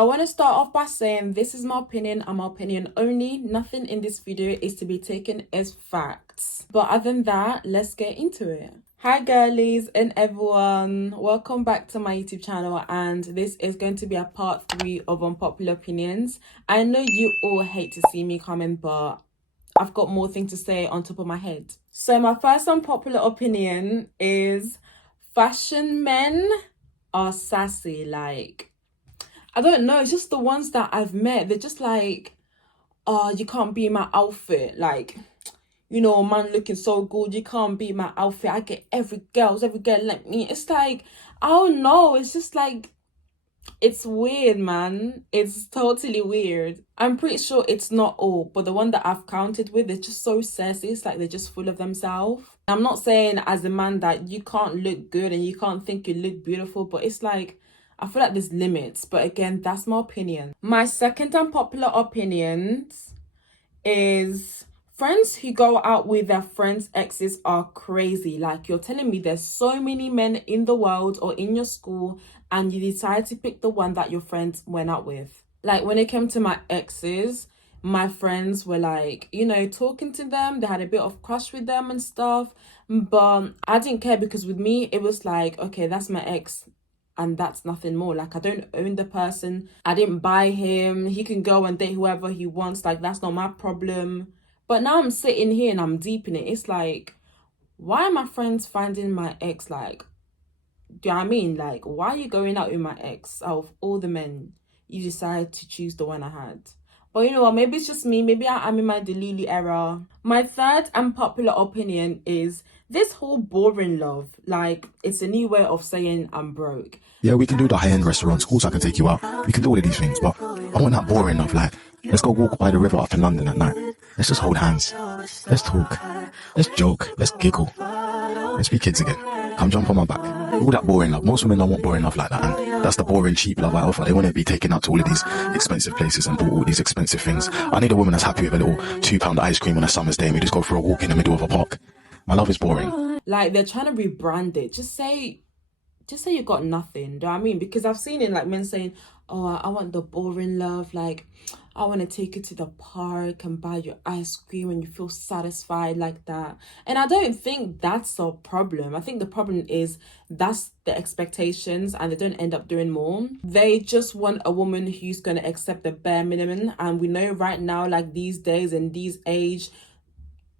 I want to start off by saying this is my opinion and my opinion only. Nothing in this video is to be taken as facts. But other than that, let's get into it. Hi girlies and everyone, welcome back to my YouTube channel, and this is going to be a part 3 of Unpopular Opinions. I know you all hate to see me comment, but I've got more things to say on top of my head. So my first unpopular opinion is fashion men are sassy. Like, I don't know, it's just the ones that I've met, they're just like, oh, you can't be my outfit. Like, you know, man looking so good, you can't beat my outfit. I get every girl like me. It's like, I don't know, it's just like, it's weird, man. It's totally weird. I'm pretty sure it's not all, but the one that I've counted with, they're just so sassy. It's like they're just full of themselves. I'm not saying as a man that you can't look good and you can't think you look beautiful, but it's like, I feel like there's limits. But again, that's my opinion. My second unpopular opinion is friends who go out with their friends' exes are crazy. Like, you're telling me there's so many men in the world or in your school and you decide to pick the one that your friends went out with. Like, when it came to my exes, my friends were like, you know, talking to them, they had a bit of crush with them and stuff, but I didn't care, because with me it was like, okay, that's my ex and that's nothing more. Like, I don't own the person, I didn't buy him, he can go and date whoever he wants. Like, that's not my problem. But now I'm sitting here and I'm deep in it. It's like, why are my friends finding my ex? Like, do you know what I mean? Like, why are you going out with my ex? Out of all the men, you decide to choose the one I had. But you know what, maybe it's just me, maybe I'm in my Delulu era. My third unpopular opinion is this whole boring love. Like, it's a new way of saying I'm broke. Yeah, we can do the high-end restaurants. Of course, I can take you out. We can do all of these things, but I want that boring love. Like, let's go walk by the river up in London at night. Let's just hold hands. Let's talk. Let's joke. Let's giggle. Let's be kids again. Come jump on my back. All that boring love. Most women don't want boring love like that, and that's the boring, cheap love I offer. They want to be taken out to all of these expensive places and bought all these expensive things. I need a woman that's happy with a little £2 ice cream on a summer's day and we just go for a walk in the middle of a park. My love is boring. Like, they're trying to rebrand it. Just say you got nothing. Do you know what I mean? Because I've seen it, like, men saying, oh, I want the boring love. Like, I want to take you to the park and buy you ice cream and you feel satisfied like that. And I don't think that's a problem. I think the problem is that's the expectations and they don't end up doing more. They just want a woman who's going to accept the bare minimum. And we know right now, like, these days and these age,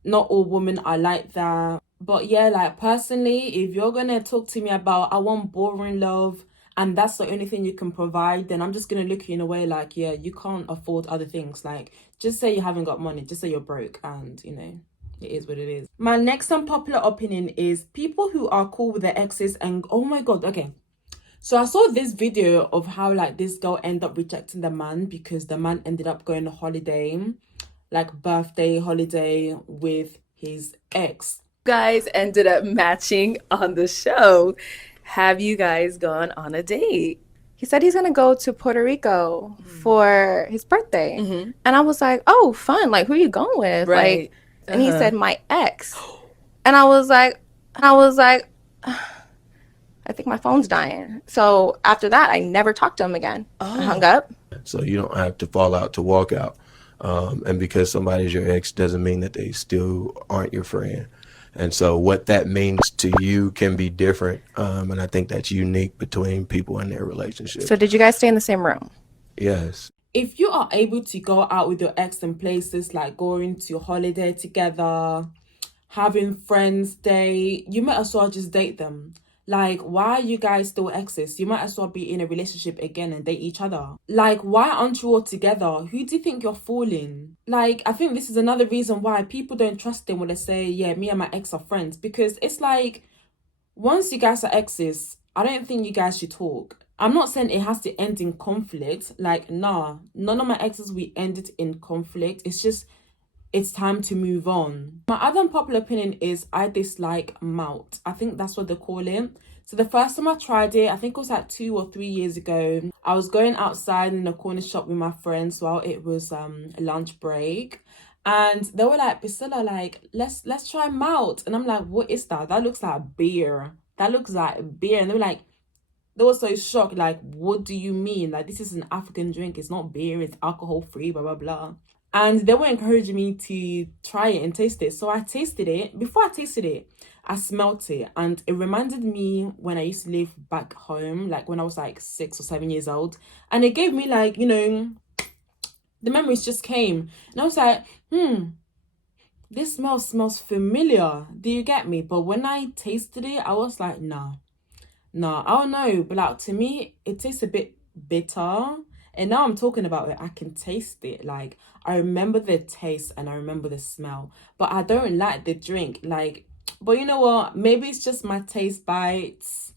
not all women are like that. But yeah, like, personally, if you're gonna talk to me about I want boring love and that's the only thing you can provide, then I'm just gonna look you in a way like, yeah, you can't afford other things. Like, just say you haven't got money, just say you're broke, and you know, it is what it is. My next unpopular opinion is people who are cool with their exes. And oh my god, okay, so I saw this video of how, like, this girl ended up rejecting the man because the man ended up going on holiday, like birthday holiday, with his ex. Guys ended up matching on the show. Have you guys gone on a date? He said he's gonna go to Puerto Rico for his birthday, and I was like, "Oh, fun! Like, who are you going with?" Right. Like, and he said my ex, and I was like, I think my phone's dying. So after that, I never talked to him again. I hung up. So you don't have to fall out to walk out. And because somebody's your ex doesn't mean that they still aren't your friend. And so what that means to you can be different. And I think that's unique between people and their relationship. So did you guys stay in the same room? Yes. If you are able to go out with your ex in places like going to holiday together, having friends day, you might as well just date them. Like, why are you guys still exes? You might as well be in a relationship again and date each other. Like, why aren't you all together? Who do you think you're fooling? Like, I think this is another reason why people don't trust them when they say, yeah, me and my ex are friends. Because it's like, once you guys are exes, I don't think you guys should talk. I'm not saying it has to end in conflict. Like, nah, none of my exes, we ended in conflict. It's just, it's time to move on. My other unpopular opinion is I dislike malt. I think that's what they call it. So the first time I tried it, I think it was like 2 or 3 years ago. I was going outside in a corner shop with my friends while it was a lunch break. And they were like, Priscilla, like, let's try malt. And I'm like, what is that? That looks like beer. That looks like beer. And they were like, They were so shocked, like, what do you mean? Like, this is an African drink, it's not beer, it's alcohol free, blah blah blah. And they were encouraging me to try it and taste it. So I tasted it. Before I tasted it, I smelt it, and it reminded me when I used to live back home, like when I was like 6 or 7 years old. And it gave me like, you know, the memories just came. And I was like, this smells familiar. Do you get me? But when I tasted it, I was like, nah, I don't know. But like, to me, it tastes a bit bitter. And now I'm talking about it, I can taste it. Like, I remember the taste and I remember the smell. But I don't like the drink. Like, but you know what? Maybe it's just my taste bites.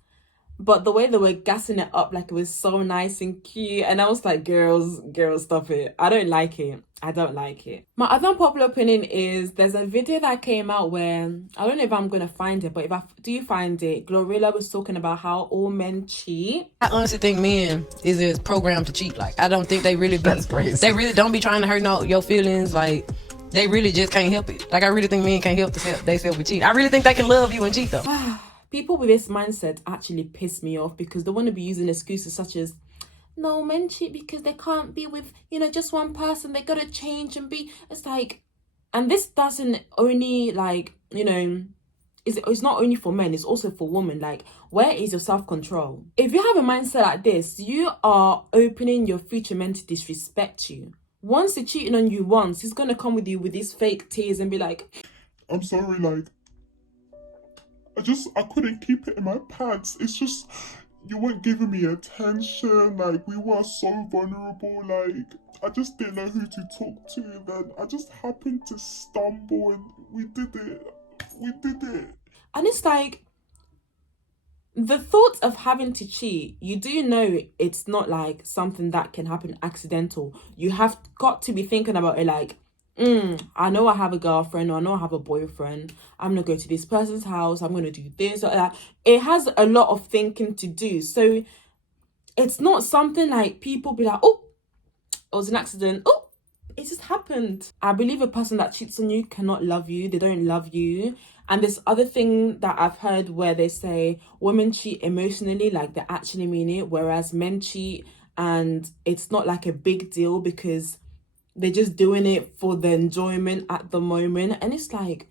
But the way they were gassing it up, like it was so nice and cute. And I was like, girls, stop it. I don't like it. I don't like it. My other unpopular opinion is there's a video that came out where, I don't know if I'm going to find it, but if I do find it, Glorilla was talking about how all men cheat. I honestly think men is programmed to cheat. Like, I don't think they really be, they really don't be trying to hurt your feelings. Like, they really just can't help it. Like, I really think men can't help themselves with cheat. I really think they can love you and cheat though. People with this mindset actually piss me off because they want to be using excuses such as, no, men cheat because they can't be with, you know, just one person. They gotta change and be. It's like, and this doesn't only, like, you know, it's not only for men, it's also for women. Like, where is your self-control? If you have a mindset like this, you are opening your future men to disrespect you. Once he's cheating on you once, he's gonna come with you with these fake tears and be like, I'm sorry, like, I couldn't keep it in my pants. It's just, you weren't giving me attention. Like, we were so vulnerable. Like, I just didn't know who to talk to. And then I just happened to stumble and we did it. And it's like, the thought of having to cheat, you do know it's not like something that can happen accidental. You have got to be thinking about it like, I know I have a girlfriend or I know I have a boyfriend. I'm gonna go to this person's house. I'm gonna do this or that. It has a lot of thinking to do. So it's not something like people be like, oh, it was an accident. Oh, it just happened. I believe a person that cheats on you cannot love you. They don't love you. And this other thing that I've heard where they say women cheat emotionally, like they actually mean it, whereas men cheat and it's not like a big deal because they're just doing it for the enjoyment at the moment. And it's like,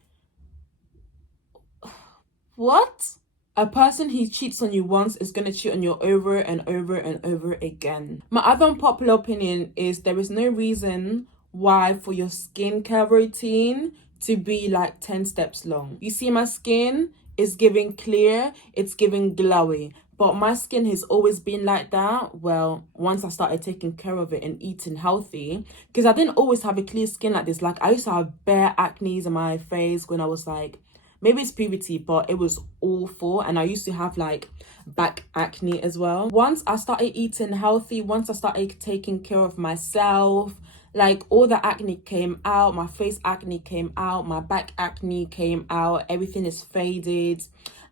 what? A person who cheats on you once is going to cheat on you over and over and over again. My other unpopular opinion is there is no reason why for your skincare routine to be like 10 steps long. You see my skin is giving clear, it's giving glowy. But my skin has always been like that. Well, once I started taking care of it and eating healthy, because I didn't always have a clear skin like this. Like, I used to have bare acne on my face when I was like, maybe it's puberty, but it was awful. And I used to have like back acne as well. Once I started eating healthy, once I started taking care of myself, like all the acne came out, my face acne came out, my back acne came out, everything is faded.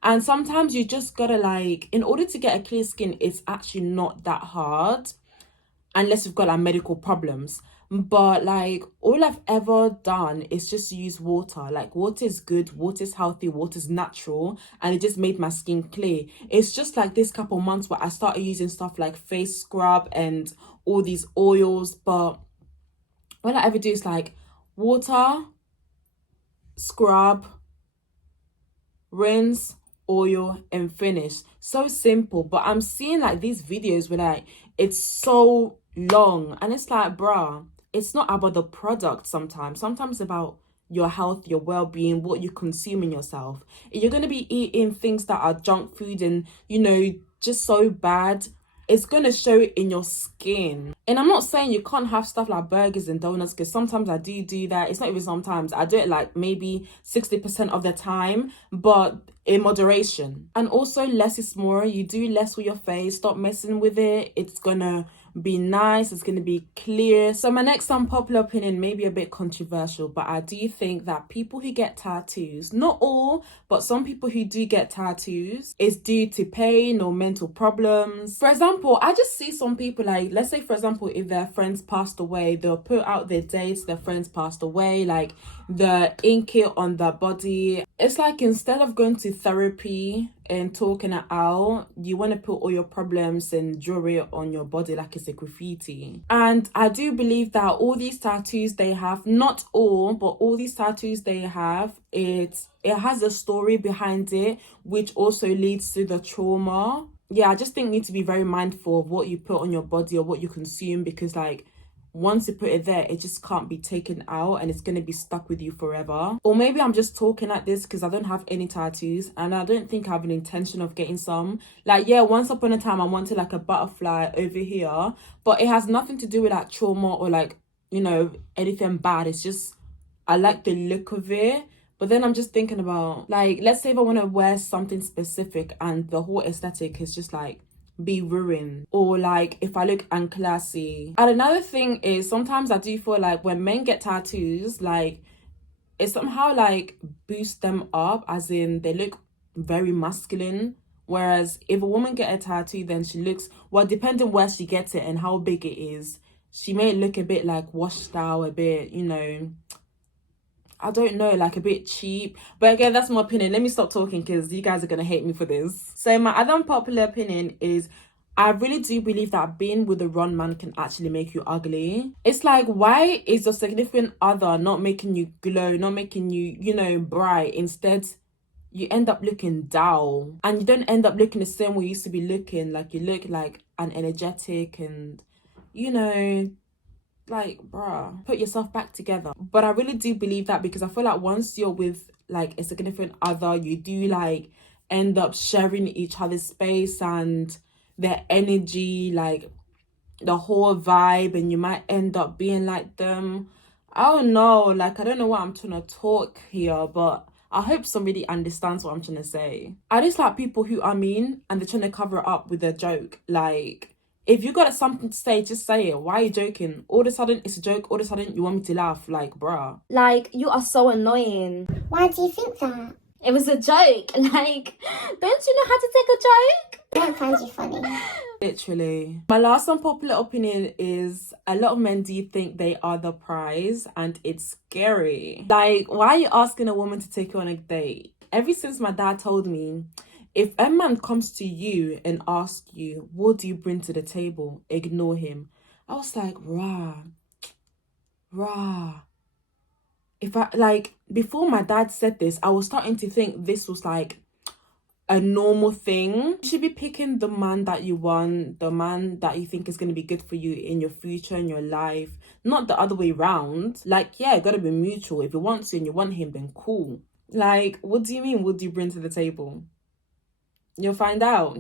And sometimes you just gotta like, in order to get a clear skin, it's actually not that hard unless you've got like medical problems. But like, all I've ever done is just use water. Like, water is good, water is healthy, water is natural, and it just made my skin clear. It's just like this couple months where I started using stuff like face scrub and all these oils, but all I ever do is like water, scrub, rinse, oil, and finish. So simple. But I'm seeing like these videos where like it's so long and it's like, bruh, it's not about the product. Sometimes it's about your health, your well-being, what you consume in yourself. If you're going to be eating things that are junk food and, you know, just so bad, it's going to show it in your skin. And I'm not saying you can't have stuff like burgers and donuts, because sometimes I do that. It's not even sometimes. I do it like maybe 60% of the time, but in moderation. And also, less is more. You do less with your face. Stop messing with it. It's going to be nice, it's going to be clear. So my next unpopular opinion may be a bit controversial, but I do think that people who get tattoos, not all, but some people who do get tattoos, is due to pain or mental problems. For example, I just see some people, like, let's say for example, if their friends passed away, they'll put out their dates, their friends passed away, like the ink it on their body. It's like, instead of going to therapy and talking it out, you want to put all your problems and draw it on your body like it's a graffiti. And I do believe that all these tattoos they have, not all, but all these tattoos they have, it has a story behind it, which also leads to the trauma. Yeah, I just think you need to be very mindful of what you put on your body or what you consume, because like once you put it there, it just can't be taken out and it's going to be stuck with you forever. Or maybe I'm just talking like this because I don't have any tattoos and I don't think I have an intention of getting some. Like, yeah, once upon a time I wanted like a butterfly over here, but it has nothing to do with like trauma or like, you know, anything bad. It's just I like the look of it. But then I'm just thinking about, like, let's say if I want to wear something specific and the whole aesthetic is just like be ruined, or like if I look unclassy. And another thing is sometimes I do feel like when men get tattoos, like it somehow like boosts them up, as in they look very masculine. Whereas if a woman get a tattoo, then she looks, well, depending where she gets it and how big it is, she may look a bit like washed out, a bit, you know, I don't know, like a bit cheap. But again, that's my opinion. Let me stop talking because you guys are going to hate me for this. So my other unpopular opinion is I really do believe that being with the wrong man can actually make you ugly. It's like, why is your significant other not making you glow, not making you, you know, bright? Instead, you end up looking dull. And you don't end up looking the same way you used to be looking. Like, you look like an energetic and, you know, like, bruh, put yourself back together. But I really do believe that, because I feel like once you're with like a significant other, you do like end up sharing each other's space and their energy, like the whole vibe, and you might end up being like them. I don't know, like I don't know what I'm trying to talk here, but I hope somebody understands what I'm trying to say. I just like people who are mean and they're trying to cover it up with a joke. Like, if you got something to say, just say it. Why are you joking? All of a sudden, it's a joke. All of a sudden, you want me to laugh. Like, bruh. Like, you are so annoying. Why do you think that? It was a joke. Like, don't you know how to take a joke? I don't find you funny. Literally. My last unpopular opinion is a lot of men do think they are the prize, and it's scary. Like, why are you asking a woman to take you on a date? Ever since my dad told me, if a man comes to you and asks you, what do you bring to the table? Ignore him. I was like, rah. If I, like, before my dad said this, I was starting to think this was like a normal thing. You should be picking the man that you want, the man that you think is going to be good for you in your future, in your life, not the other way around. Like, yeah, it got to be mutual. If you want to and you want him, then cool. Like, what do you mean, what do you bring to the table? You'll find out.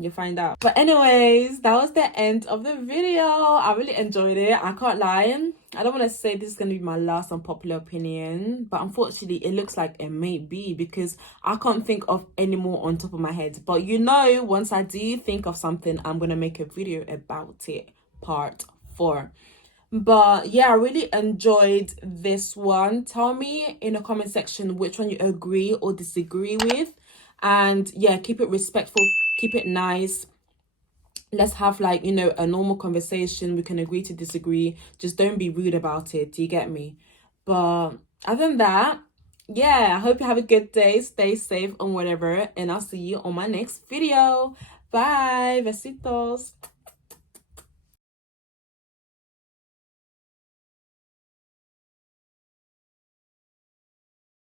But anyways, that was the end of the video. I really enjoyed it. I can't lie. I don't want to say this is going to be my last unpopular opinion, but unfortunately it looks like it may be, because I can't think of any more on top of my head. But you know, once I do think of something, I'm going to make a video about it, part 4. But yeah, I really enjoyed this one. Tell me in the comment section which one you agree or disagree with. And yeah, keep it respectful, keep it nice. Let's have like, you know, a normal conversation. We can agree to disagree. Just don't be rude about it. Do you get me? But other than that, yeah, I hope you have a good day. Stay safe and whatever. And I'll see you on my next video. Bye. Besitos.